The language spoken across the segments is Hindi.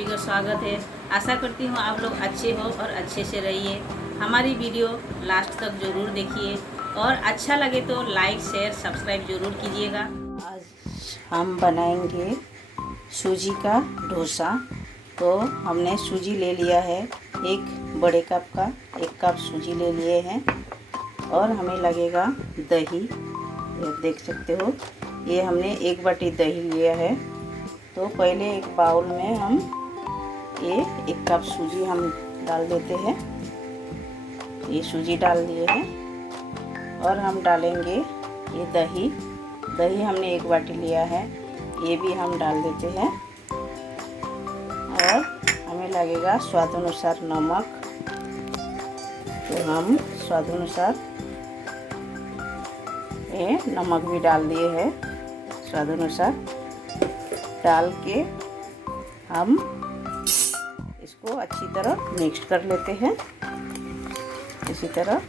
सभी का स्वागत है। आशा करती हूँ आप लोग अच्छे हो और अच्छे से रहिए। हमारी वीडियो लास्ट तक ज़रूर देखिए और अच्छा लगे तो लाइक शेयर सब्सक्राइब ज़रूर कीजिएगा। आज हम बनाएंगे सूजी का डोसा। तो हमने सूजी ले लिया है, एक बड़े कप का 1 कप सूजी ले लिए हैं और हमें लगेगा दही। ये देख सकते हो, ये हमने 1 बाटी दही लिया है। तो पहले एक बाउल में हम ये 1 कप सूजी हम डाल देते हैं। ये सूजी डाल दिए हैं और हम डालेंगे ये दही। दही हमने 1 बाटी लिया है, ये भी हम डाल देते हैं और हमें लगेगा स्वाद अनुसार नमक। तो हम स्वाद अनुसार ये नमक भी डाल दिए हैं। स्वाद अनुसार डाल के हम इसको अच्छी तरह मिक्स कर लेते हैं। इसी तरह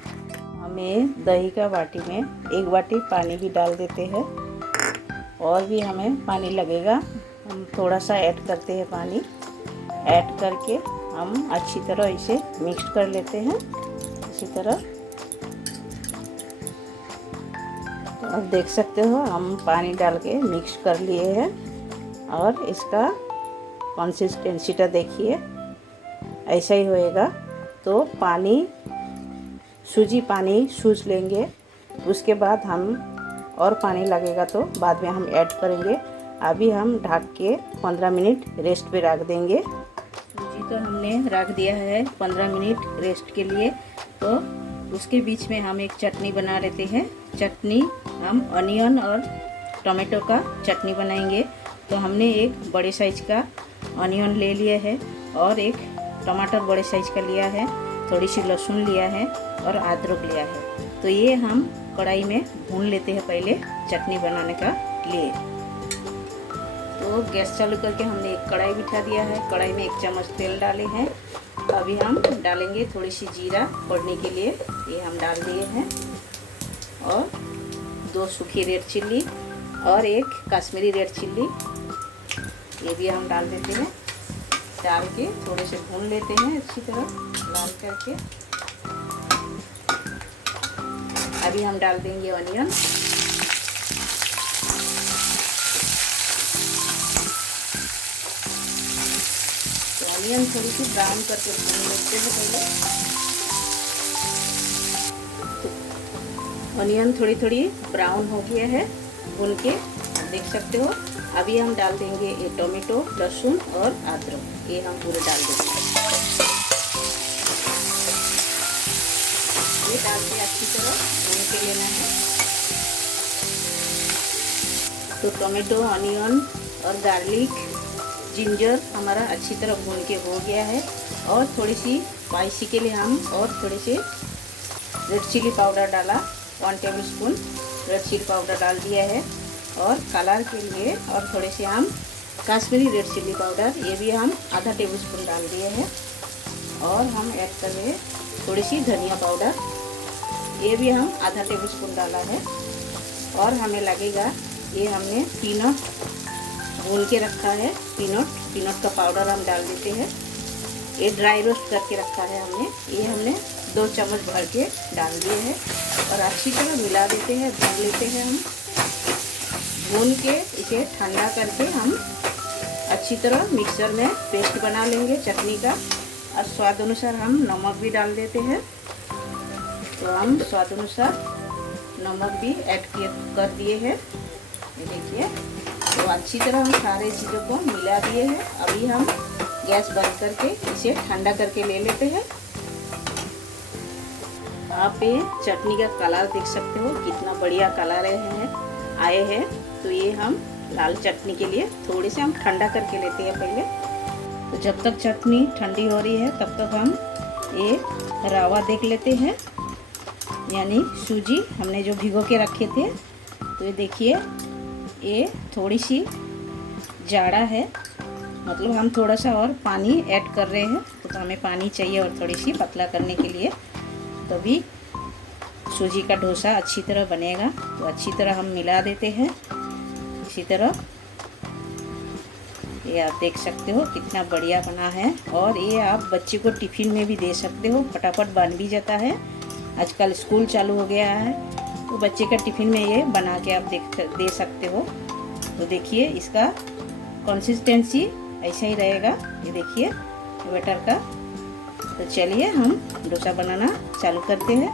हमें दही का बाटी में 1 बाटी पानी भी डाल देते हैं और भी हमें पानी लगेगा। हम थोड़ा सा ऐड करते हैं पानी। ऐड करके हम अच्छी तरह इसे मिक्स कर लेते हैं। इसी तरह तो अब देख सकते हो हम पानी डाल के मिक्स कर लिए हैं और इसका कंसिस्टेंसीटा देखिए, ऐसा ही होएगा। तो पानी सूजी पानी सूज लेंगे, उसके बाद हम और पानी लगेगा तो बाद में हम ऐड करेंगे। अभी हम ढक के 15 मिनट रेस्ट पे रख देंगे। सूजी तो हमने रख दिया है 15 मिनट रेस्ट के लिए। तो उसके बीच में हम एक चटनी बना लेते हैं। चटनी हम अनियन और टमाटो का चटनी बनाएंगे। तो हमने एक बड़े साइज का अनियन ले लिया है और एक टमाटर बड़े साइज का लिया है, थोड़ी सी लहसुन लिया है और अदरक लिया है। तो ये हम कढ़ाई में भून लेते हैं पहले चटनी बनाने का लिए। तो गैस चालू करके हमने एक कढ़ाई बिठा दिया है। कढ़ाई में 1 चम्मच तेल डाले हैं। अभी हम डालेंगे थोड़ी सी जीरा फोड़ने के लिए, ये हम डाल दिए हैं और 2 सूखी रेड चिल्ली और 1 कश्मीरी रेड चिल्ली, ये भी हम डाल देते हैं। डाल के थोड़े से भून लेते हैं अच्छी तरह लाल करके। अभी हम डाल देंगे अनियन। तो अनियन थोड़ी सी ब्राउन करके भून लेते हैं पहले। तो अनियन थोड़ी थोड़ी ब्राउन हो गया है भून के, देख सकते हो। अभी हम डाल देंगे ये टोमेटो, लहसुन और अदरक, ये हम पूरे डाल देंगे। ये डाल के अच्छी तरह भून के लेना है। तो टोमेटो, अनियन और गार्लिक, जिंजर हमारा अच्छी तरह भून के हो गया है। और थोड़ी सी स्पाइसी के लिए हम और थोड़े से रेड चिली पाउडर डाला, 1 tablespoon red chilli powder डाल दिया है। और कलर के लिए और थोड़े से हम कश्मीरी रेड चिली पाउडर, ये भी हम आधा टेबल स्पून डाल दिए हैं। और हम ऐड कर रहे हैं थोड़ी सी धनिया पाउडर, ये भी हम आधा टेबल स्पून डाला है। और हमें लगेगा ये हमने पीनट भून के रखा है, पीनट का पाउडर हम डाल देते हैं। ये ड्राई रोस्ट करके रखा है हमने, ये हमने 2 चम्मच भर के डाल दिए हैं और अच्छी तरह मिला देते हैं, भून लेते हैं। हम भून के इसे ठंडा करके हम अच्छी तरह मिक्सर में पेस्ट बना लेंगे चटनी का। और स्वाद अनुसार हम नमक भी डाल देते हैं। तो हम स्वाद अनुसार नमक भी ऐड कर दिए हैं, ये देखिए। तो अच्छी तरह हम सारे चीज़ों को मिला दिए हैं। अभी हम गैस बंद करके इसे ठंडा करके ले लेते हैं। आप ये चटनी का कलर देख सकते हो, कितना बढ़िया कलर आए हैं। तो ये हम लाल चटनी के लिए थोड़े से हम ठंडा करके लेते हैं पहले। तो जब तक चटनी ठंडी हो रही है तब तक हम ये रवा देख लेते हैं, यानी सूजी हमने जो भिगो के रखे थे। तो ये देखिए, ये थोड़ी सी जाड़ा है, मतलब हम थोड़ा सा और पानी ऐड कर रहे हैं। तो हमें पानी चाहिए और थोड़ी सी पतला करने के लिए, तभी सूजी का डोसा अच्छी तरह बनेगा। तो अच्छी तरह हम मिला देते हैं। इसी तरह ये आप देख सकते हो कितना बढ़िया बना है। और ये आप बच्चे को टिफ़िन में भी दे सकते हो, फटाफट बन भी जाता है। आजकल स्कूल चालू हो गया है तो बच्चे का टिफ़िन में ये बना के आप दे सकते हो। तो देखिए इसका कंसिस्टेंसी ऐसा ही रहेगा, ये देखिए बैटर का। तो चलिए हम डोसा बनाना चालू करते हैं।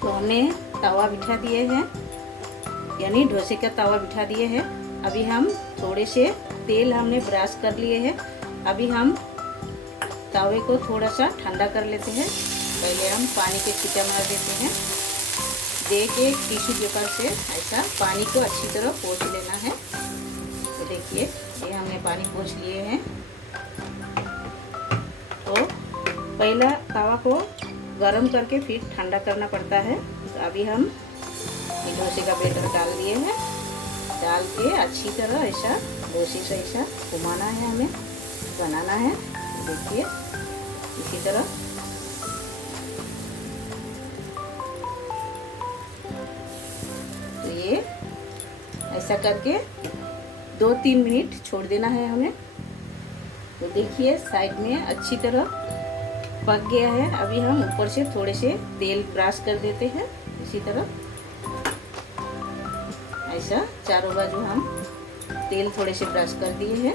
तो हमने तवा बिठा दिए हैं, यानी डोसे का तवा बिठा दिए हैं। अभी हम थोड़े से तेल हमने ब्रश कर लिए हैं। अभी हम तवे को थोड़ा सा ठंडा कर लेते हैं। पहले हम पानी के छींटे मार देते हैं, दे के टिश्यू पेपर से ऐसा पानी को अच्छी तरह पोंछ लेना है। तो देखिए ये हमने पानी पोंछ लिए हैं। तो पहला तवा को गरम करके फिर ठंडा करना पड़ता है। तो अभी हम डोसे का बैटर डाल दिए हैं, डाल के अच्छी तरह ऐसा डोसे से ऐसा घुमाना है, हमें बनाना है। देखिए इसी तरह तो ये ऐसा करके 2-3 मिनट छोड़ देना है हमें। तो देखिए साइड में अच्छी तरह पक गया है। अभी हम ऊपर से थोड़े से तेल ब्रश कर देते हैं, इसी तरह ऐसा चारों बाजू हम तेल थोड़े से ब्रश कर दिए हैं।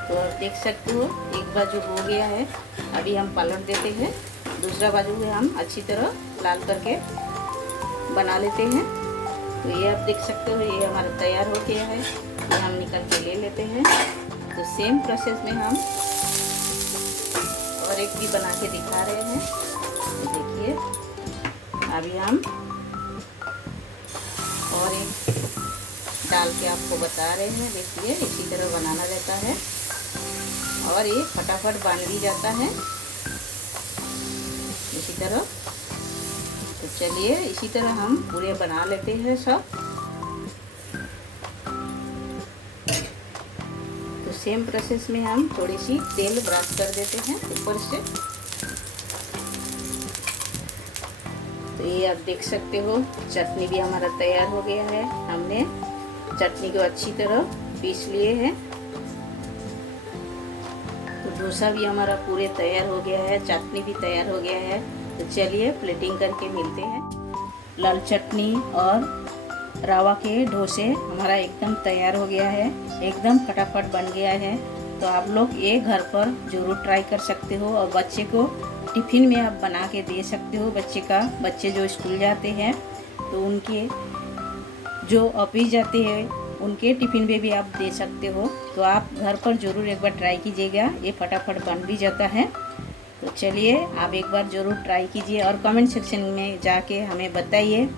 तो आप देख सकते हो एक बाजू हो गया है। अभी हम पलट देते हैं, दूसरा बाजू भी हम अच्छी तरह लाल करके बना लेते हैं। तो ये आप देख सकते हो ये हमारा तैयार हो गया है। ये हम निकल के ले लेते हैं। तो सेम प्रोसेस में हम और एक भी बना के दिखा रहे हैं। तो देखिए अभी हम और एक डाल के आपको बता रहे हैं। देखिए इसी तरह बनाना रहता है और ये फटाफट बन भी जाता है इसी तरह। तो चलिए इसी तरह हम पूरे बना लेते हैं सब। तो सेम प्रोसेस में हम थोड़ी सी तेल ब्रश कर देते हैं ऊपर से। तो ये आप देख सकते हो चटनी भी हमारा तैयार हो गया है। हमने चटनी को अच्छी तरह पीस लिए हैं। तो डोसा भी हमारा पूरे तैयार हो गया है, चटनी भी तैयार हो गया है। तो चलिए प्लेटिंग करके मिलते हैं। लाल चटनी और रवा के डोसे हमारा एकदम तैयार हो गया है, एकदम फटाफट बन गया है। तो आप लोग ये घर पर ज़रूर ट्राई कर सकते हो और बच्चे को टिफ़िन में आप बना के दे सकते हो। बच्चे जो स्कूल जाते हैं तो उनके जो ऑफिस जाते हैं उनके टिफ़िन में भी आप दे सकते हो। तो आप घर पर ज़रूर एक बार ट्राई कीजिएगा, ये फटाफट बन भी जाता है। तो चलिए आप एक बार ज़रूर ट्राई कीजिए और कमेंट सेक्शन में जाके हमें बताइए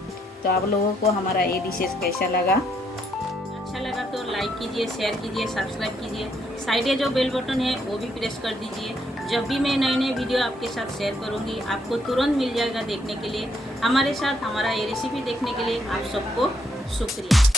तो आप लोगों को हमारा ये डिशेस कैसा लगा। अच्छा लगा तो लाइक कीजिए, शेयर कीजिए, सब्सक्राइब कीजिए। साइड में जो बेल बटन है वो भी प्रेस कर दीजिए। जब भी मैं नए वीडियो आपके साथ शेयर करूंगी आपको तुरंत मिल जाएगा देखने के लिए। हमारे साथ हमारा ये रेसिपी देखने के लिए आप सबको शुक्रिया।